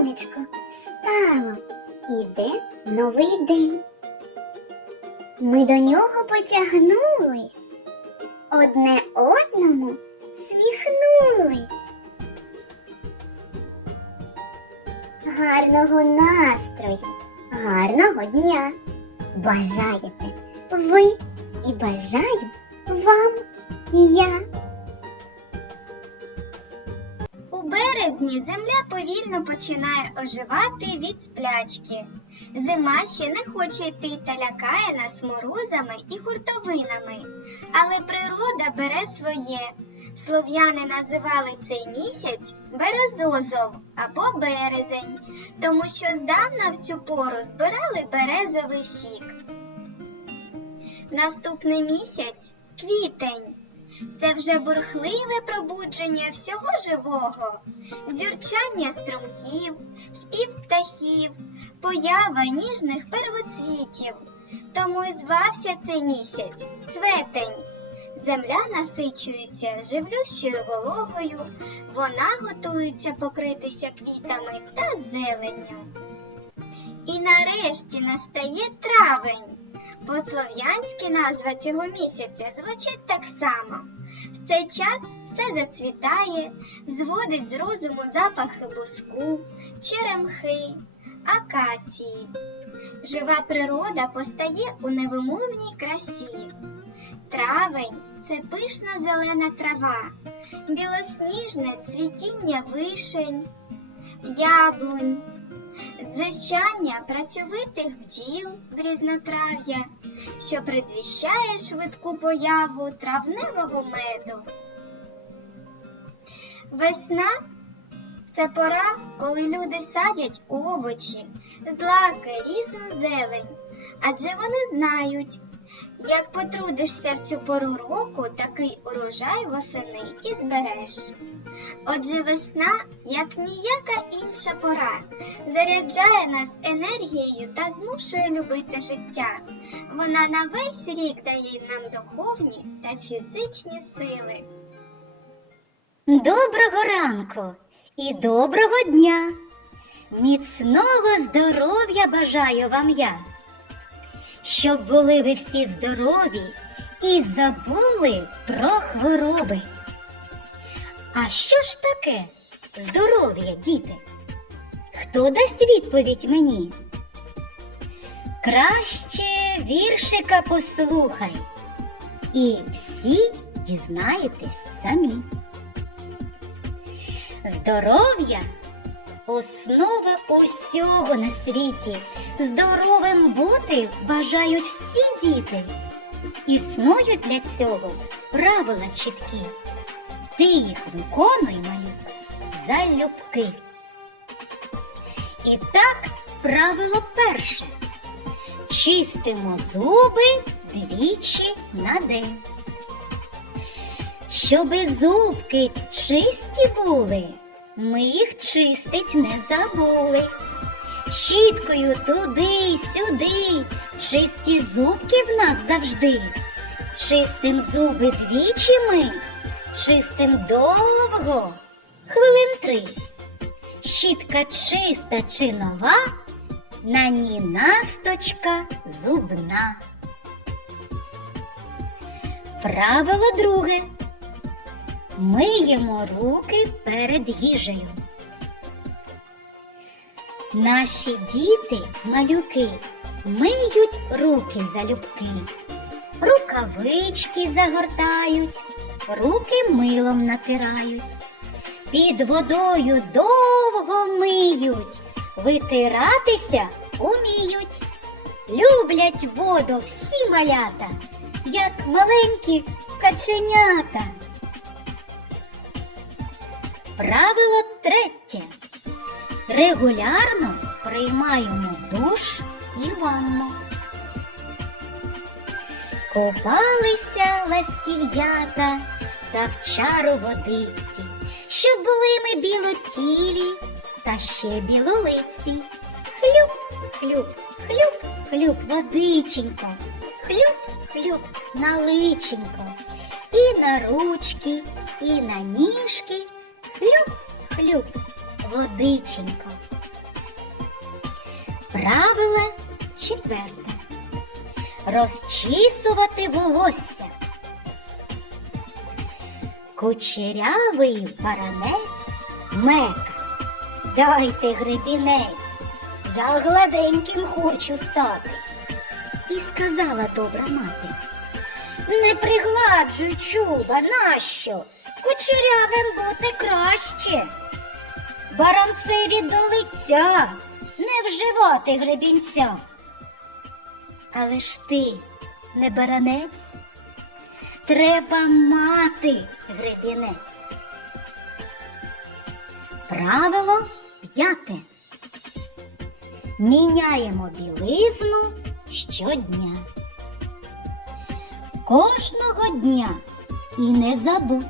сонечко стало, іде новий день. Ми до нього потягнулись, одне одному сміхнулись. Гарного настрою, гарного дня бажаєте ви і бажаю вам я. Березні земля повільно починає оживати від сплячки. Зима ще не хоче йти та лякає нас морозами і хуртовинами. Але природа бере своє. Слов'яни називали цей місяць березозол або березень, тому що здавна в цю пору збирали березовий сік. Наступний місяць квітень. Це вже бурхливе пробудження всього живого, дзюрчання струмків, спів птахів, поява ніжних первоцвітів. Тому і звався цей місяць цветень. Земля насичується живлющою вологою, вона готується покритися квітами та зеленню. І нарешті настає травень. По-слов'янськи назва цього місяця звучить так само. В цей час все зацвітає, зводить з розуму запахи буску, черемхи, акації. Жива природа постає у невимовній красі. Травень це пишна зелена трава, білосніжне цвітіння вишень, яблунь, дзищання працьовитих бджіл в різнотрав'я, що предвіщає швидку появу травневого меду. Весна це пора, коли люди садять овочі, злаки, різну зелень, адже вони знають, як потрудишся в цю пору року, такий урожай восени і збереш. Отже, весна, як ніяка інша пора, заряджає нас енергією та змушує любити життя. Вона на весь рік дає нам духовні та фізичні сили. Доброго ранку і доброго дня. Міцного здоров'я бажаю вам я. Щоб були ви всі здорові і забули про хвороби. А що ж таке здоров'я, діти? Хто дасть відповідь мені? Краще віршика послухай, і всі дізнаєтесь самі. Здоров'я основа усього на світі. Здоровим бути бажають всі діти. Існують для цього правила чіткі. Ти їх виконуй, малюк, залюбки. І так, правило перше. Чистимо зуби двічі на день. Щоби зубки чисті були, ми їх чистить не забули. Щіткою туди сюди, чисті зубки в нас завжди. Чистим зуби двічі ми, чистим довго, хвилин три. Щітка чиста чи нова, на ній насточка зубна. Правило друге. Миємо руки перед їжею. Наші діти, малюки, миють руки залюбки, рукавички загортають, руки милом натирають, під водою довго миють, витиратися уміють. Люблять воду всі малята, як маленькі каченята. Правило третє. Регулярно приймаємо душ і ванну. Купалися ластів'ята та в чару водиці, щоб були ми білоцілі та ще білолиці. Хлюп, хлюп, хлюп, хлюп, водиченько, хлюп, хлюп, на личенько, і на ручки, і на ніжки, хлюп, хлюп, водиченько. Правило четверте. Розчісувати волосся. Кучерявий баранець мека. Дайте гребінець, я гладеньким хочу стати. І сказала добра мати. Не пригладжуй чуба, нащо? Кучерявим бути краще. Баранцеві до лиця, не вживати гребінця. Але ж ти не баранець, треба мати гребінець. Правило п'яте. Міняємо білизну щодня. Кожного дня і не забудь,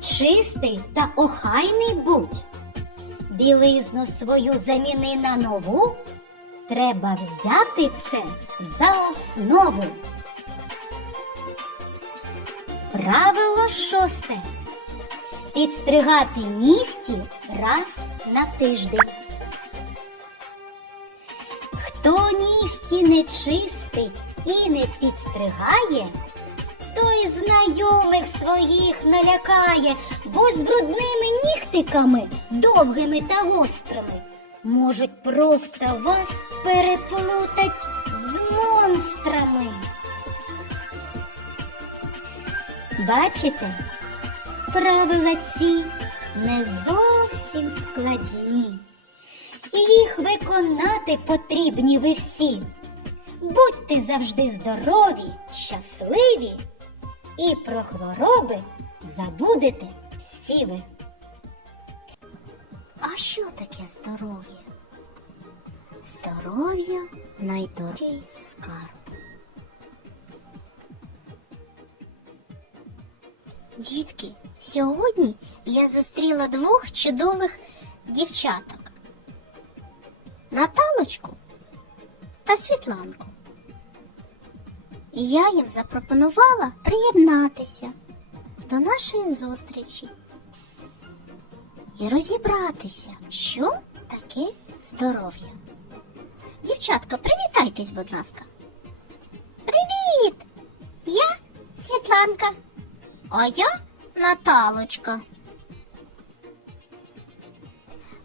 чистий та охайний будь. Білизну свою заміни на нову, треба взяти це за основу. Правило шосте. Підстригати нігті раз на тиждень. Хто нігті не чистить і не підстригає, той знайомих своїх налякає, бо з брудними нігтиками, довгими та гострими, можуть просто вас переплутать з монстрами. Бачите, правила ці не зовсім складні. І їх виконати потрібні ви всі. Будьте завжди здорові, щасливі і про хвороби забудете всі ви. Що таке здоров'я? Здоров'я найдорожчий скарб. Дітки, сьогодні я зустріла двох чудових дівчаток. Наталочку та Світланку. І я їм запропонувала приєднатися до нашої зустрічі і розібратися, що таке здоров'я. Дівчатка, привітайтесь, будь ласка. Привіт! Я Світланка, а я Наталочка.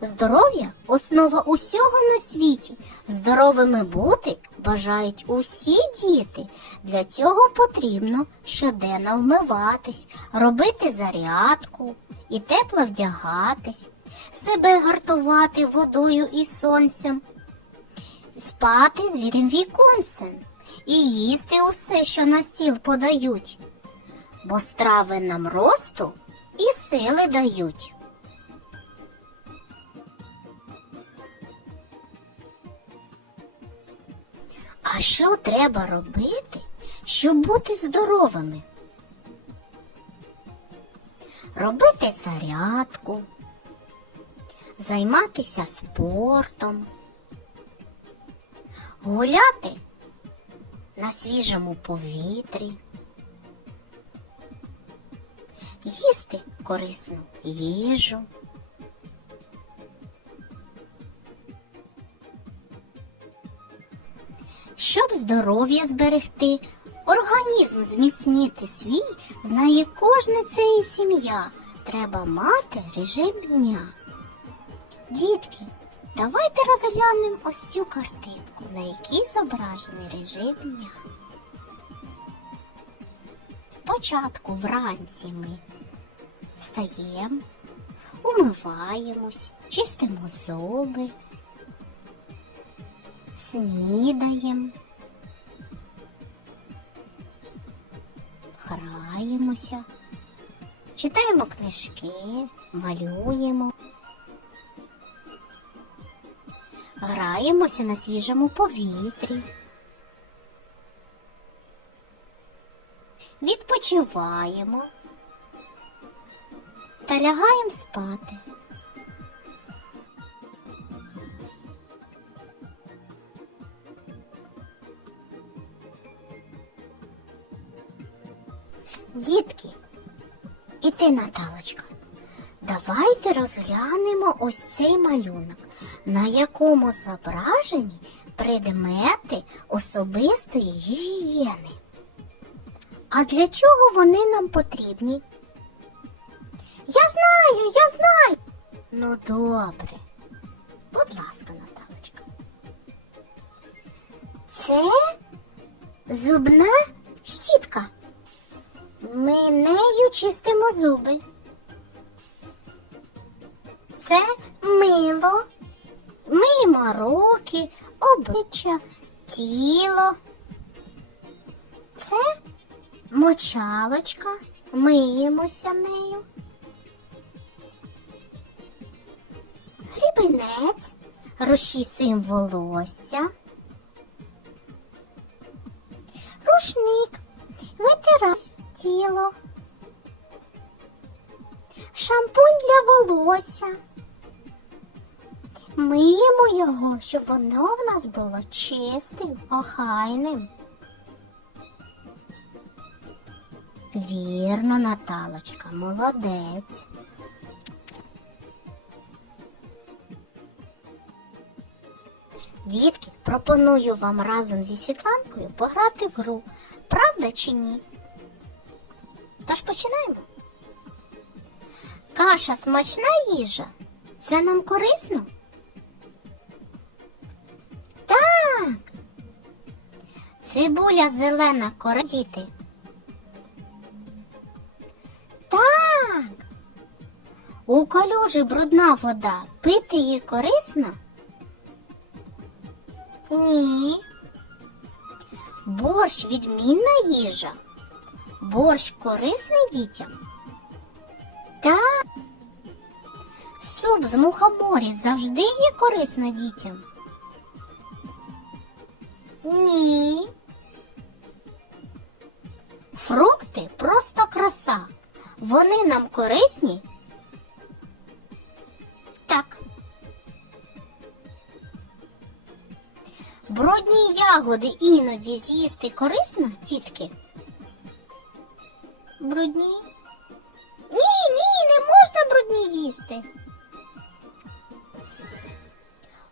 Здоров'я основа усього на світі. Здоровими бути бажають усі діти. Для цього потрібно щоденно вмиватись, робити зарядку і тепло вдягатись, себе гартувати водою і сонцем, спати з вірим віконцем і їсти усе, що на стіл подають, бо страви нам росту і сили дають. А що треба робити, щоб бути здоровими? Робити зарядку, займатися спортом, гуляти на свіжому повітрі, їсти корисну їжу. Щоб здоров'я зберегти, організм зміцнити свій, знає кожна це і сім'я. Треба мати режим дня. Дітки, давайте розглянемо ось цю картинку, на якій зображений режим дня. Спочатку вранці ми встаємо, умиваємось, чистимо зуби снідаємо, граємося, читаємо книжки, малюємо, граємося на свіжому повітрі, відпочиваємо та лягаємо спати. Дітки, і ти, Наталочка, Давайте розглянемо ось цей малюнок, на якому зображені предмети особистої гігієни. А для чого вони нам потрібні? Я знаю, я знаю. Ну добре. Будь ласка, Наталочка. Це зубна. Ми нею чистимо зуби. Це мило. Миємо руки, обличчя, тіло. Це мочалочка. Миємося нею. Грібенець. Розчісуємо волосся. Рушник. Витирай тіло. Шампунь для волосся. Миємо його, щоб воно в нас було чистим, охайним. Вірно, Наталочка, молодець. Дітки, пропоную вам разом зі Світланкою пограти в гру. Правда чи ні? Тож починаємо. Каша смачна їжа. Це нам корисно? Так. Цибуля зелена кора діти. Так. У калюжі брудна вода. Пити її корисно? Ні. Борщ відмінна їжа. Борщ корисний дітям? Так. Суп з мухоморів завжди є корисно дітям? Ні. Фрукти просто краса. Вони нам корисні? Так. Брудні ягоди іноді з'їсти корисно, тітки? Брудні? Ні, ні, не можна брудні їсти.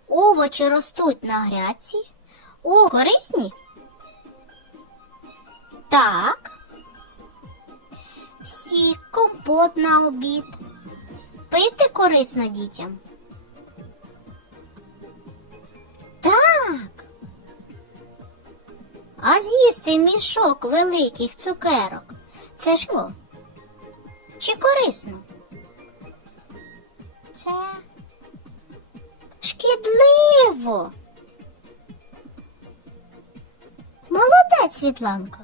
Овочі ростуть на грядці. О, корисні? Так. Сік, компот на обід. Пити корисно дітям. Так. А з'їсти мішок великих цукерок. Це що? Чи корисно? Це шкідливо. Молодець, Світланко.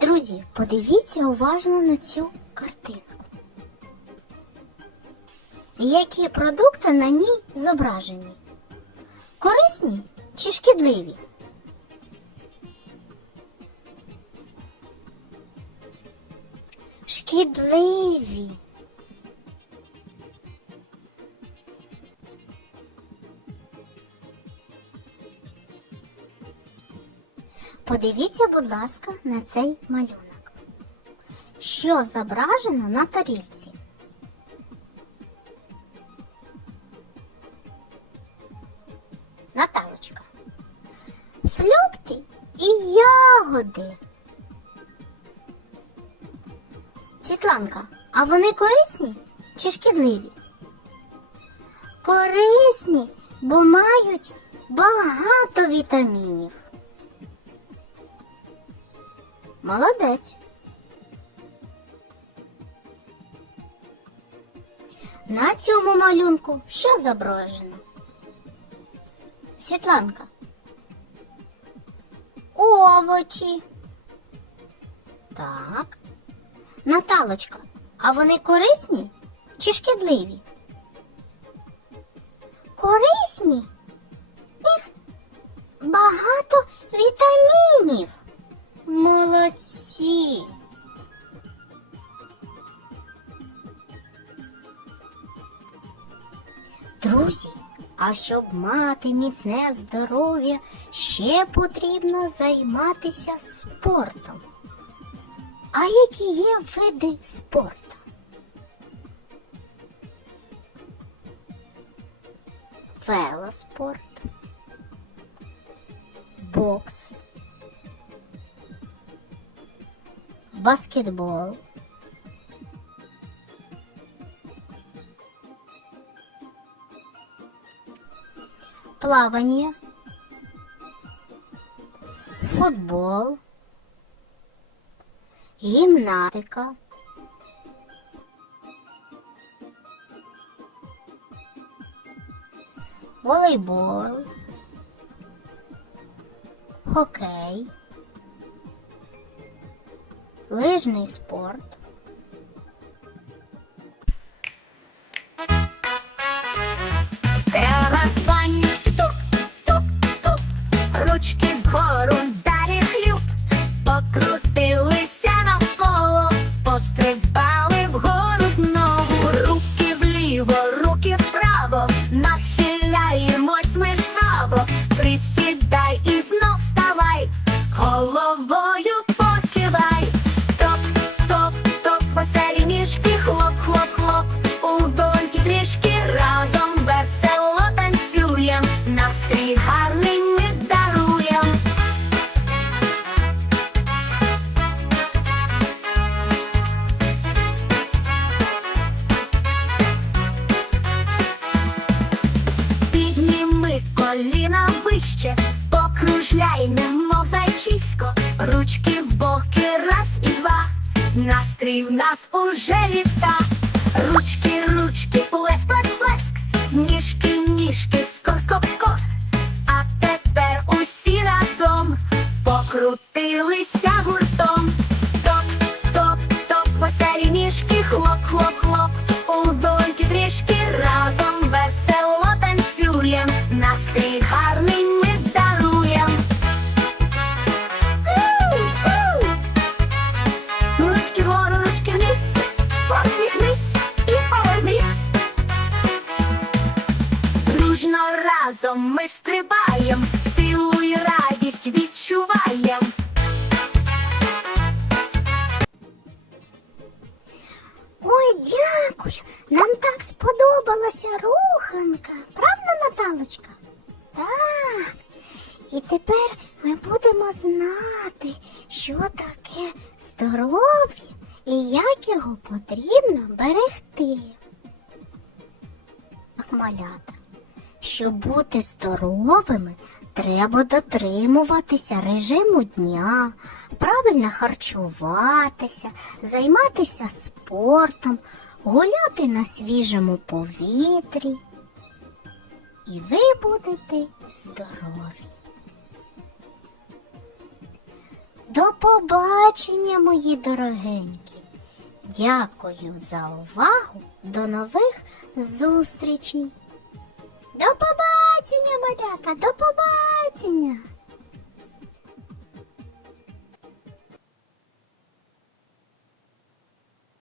Друзі, подивіться уважно на цю картинку. Які продукти на ній зображені? Корисні чи шкідливі? Шкідливі. Подивіться, будь ласка, на цей малюнок. Що зображено на тарілці? Ягоди. Світланка, а вони корисні чи шкідливі? Корисні, бо мають багато вітамінів. Молодець. На цьому малюнку що зображено? Світланка. Овочі. Так. Наталочка, а вони корисні чи шкідливі? Корисні? Їх багато вітамінів. Молодці. Друзі, А щоб мати міцне здоров'я, ще потрібно займатися спортом. А які є види спорту? Велоспорт, бокс, баскетбол, плавание, футбол, гімнастика, волейбол, хокей, лижний спорт, разом ми стрибаєм, силу і радість відчуваєм. Ой, дякую. Нам так сподобалася руханка. Правда, Наталочка? Так. І тепер ми будемо знати, що таке здоров'я і як його потрібно берегти. Малята, щоб бути здоровими, треба дотримуватися режиму дня, правильно харчуватися, займатися спортом, гуляти на свіжому повітрі. І ви будете здорові. До побачення, мої дорогенькі. Дякую за увагу. До нових зустрічей. До побачення, малята, до побачення.